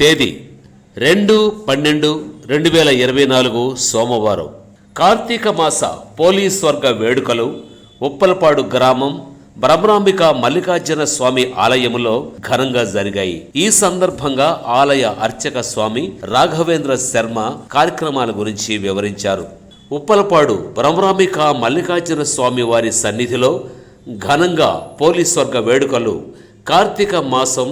తేదీ 2/12/2024 సోమవారం. కార్తీక మాస పోలీస్ వర్గ వేడుకలు ఉప్పలపాడు గ్రామం బ్రహ్మరాంబిక మల్లికార్జున స్వామి ఆలయములో ఘనంగా జరిగాయి. ఈ సందర్భంగా ఆలయ అర్చక స్వామి రాఘవేంద్ర శర్మ కార్యక్రమాల గురించి వివరించారు. ఉప్పలపాడు బ్రహ్మరాంబిక మల్లికార్జున స్వామి వారి సన్నిధిలో ఘనంగా పోలీస్ వర్గ వేడుకలు కార్తీక మాసం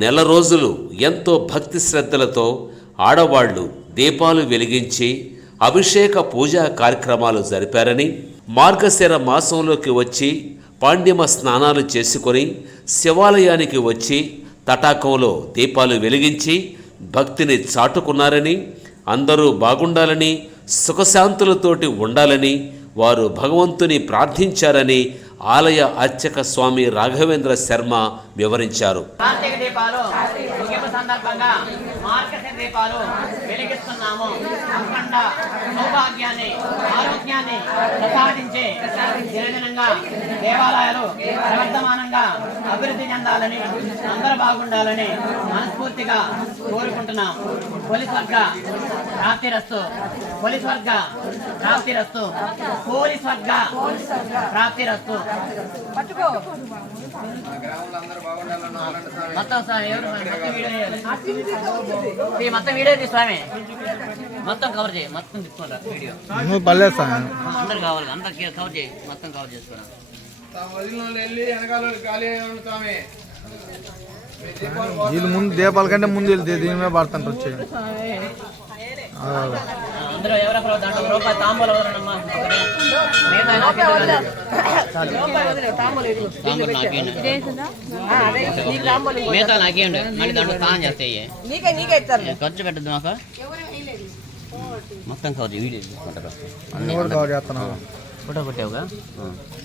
నెల రోజులు ఎంతో భక్తి శ్రద్ధలతో ఆడవాళ్లు దీపాలు వెలిగించి అభిషేక పూజా కార్యక్రమాలు జరిపారని, మార్గశిర మాసంలోకి వచ్చి పాండ్యమ స్నానాలు చేసుకొని శివాలయానికి వచ్చి తటాకంలో దీపాలు వెలిగించి భక్తిని చాటుకున్నారని, అందరూ బాగుండాలని సుఖశాంతులతోటి ఉండాలని వారు భగవంతుని ప్రార్థించారని ఆలయ అర్చక స్వామి రాఘవేంద్ర శర్మ వివరించారు. కార్తీక దీపాలు ముగింపు సందర్భంగా మార్గశిర దీపాలు వెలిగిస్తున్నాము. అఖండ సౌభాగ్యాన్ని ఆరోగ్యాన్ని ప్రసాదించి దినదినంగా దేవాలయాలు ప్రవర్ధమానంగా అభివృద్ధి చెందాలని, అందరూ బాగుండాలని మనస్ఫూర్తిగా కోరుకుంటున్నాం. పోలీస్ వర్గ ప్రాప్తిరస్తు, పోలీస్ వర్గ ప్రాప్తిరస్తు, పోలీస్ వర్గ ప్రాప్తిరస్తు. మొత్తం వీడియో స్వామి మొత్తం కవర్ చేయి, మొత్తం తీసుకుంటా వీడియో అందరు కావాలి, అందరు కవర్ చేయి, మొత్తం కవర్ చేసుకున్నా. వీళ్ళు ముందు దీపాల కంటే ముందు వెళ్తే దీని మీద పడుతుంటారు వచ్చి అందరూ ఎవరెవరో దాంట్లో రూపాయి తాంబూలు ఎవరమ్మా మిగతా నాకేండి మళ్ళీ దాంట్లో స్నానం చేస్తాయి ఖర్చు పెట్టద్దు మాకు. మొత్తం కవర్ వీడియో తీసుకుంటారు, కవర్ చేస్తున్నావు, ఫోటో కొట్టావుగా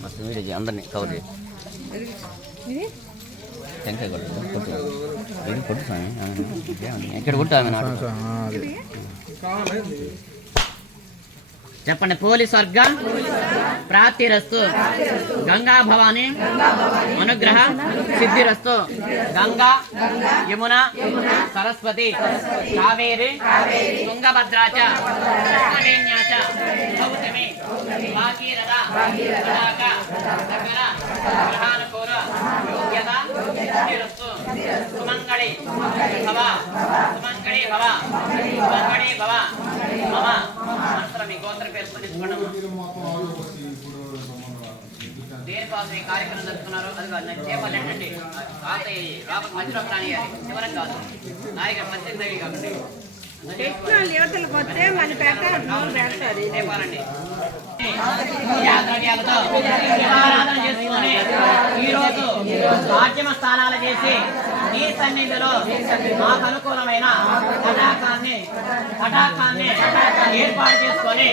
మొత్తం వీడియో అందరినీ కవర్ చేయి. టెంకాయ కొట్టు కొట్టు స్వామి, ఎక్కడ కొట్టాము చెప్పండి. పోలీస్ వర్గ ప్రాప్తిరస్తు, గంగా భవాని అనుగ్రహ సిద్ధిరస్తు. గంగా యమున సరస్వతి కావేరి తుంగభద్రాచ కృష్ణవేణ్యాచ గౌతమి భాగీరథ ప్రదాక సకల గ్రహానుకూల యోగ్యత సిద్ధిరస్తు. సుమంగళి భవ, సుమంగళి భవ, సుమంగళి భవ. మమ మీ గోత్ర పేరు తెలుసుకోండి. దేనికోసం ఈ కార్యక్రమం జరుపుకున్నారు అది చేపలేంటండి. మధ్యలో ప్రాణియాలి, చివరం కాదు నాయక మధ్య కాకండి. ద్రవ్యాలతో ఆరాధన చేసుకుని ఈరోజు మాధ్యమ స్నానాలు చేసి ఈ సన్నిధిలో మాకు అనుకూలమైన పటాకాన్ని ఏర్పాటు చేసుకొని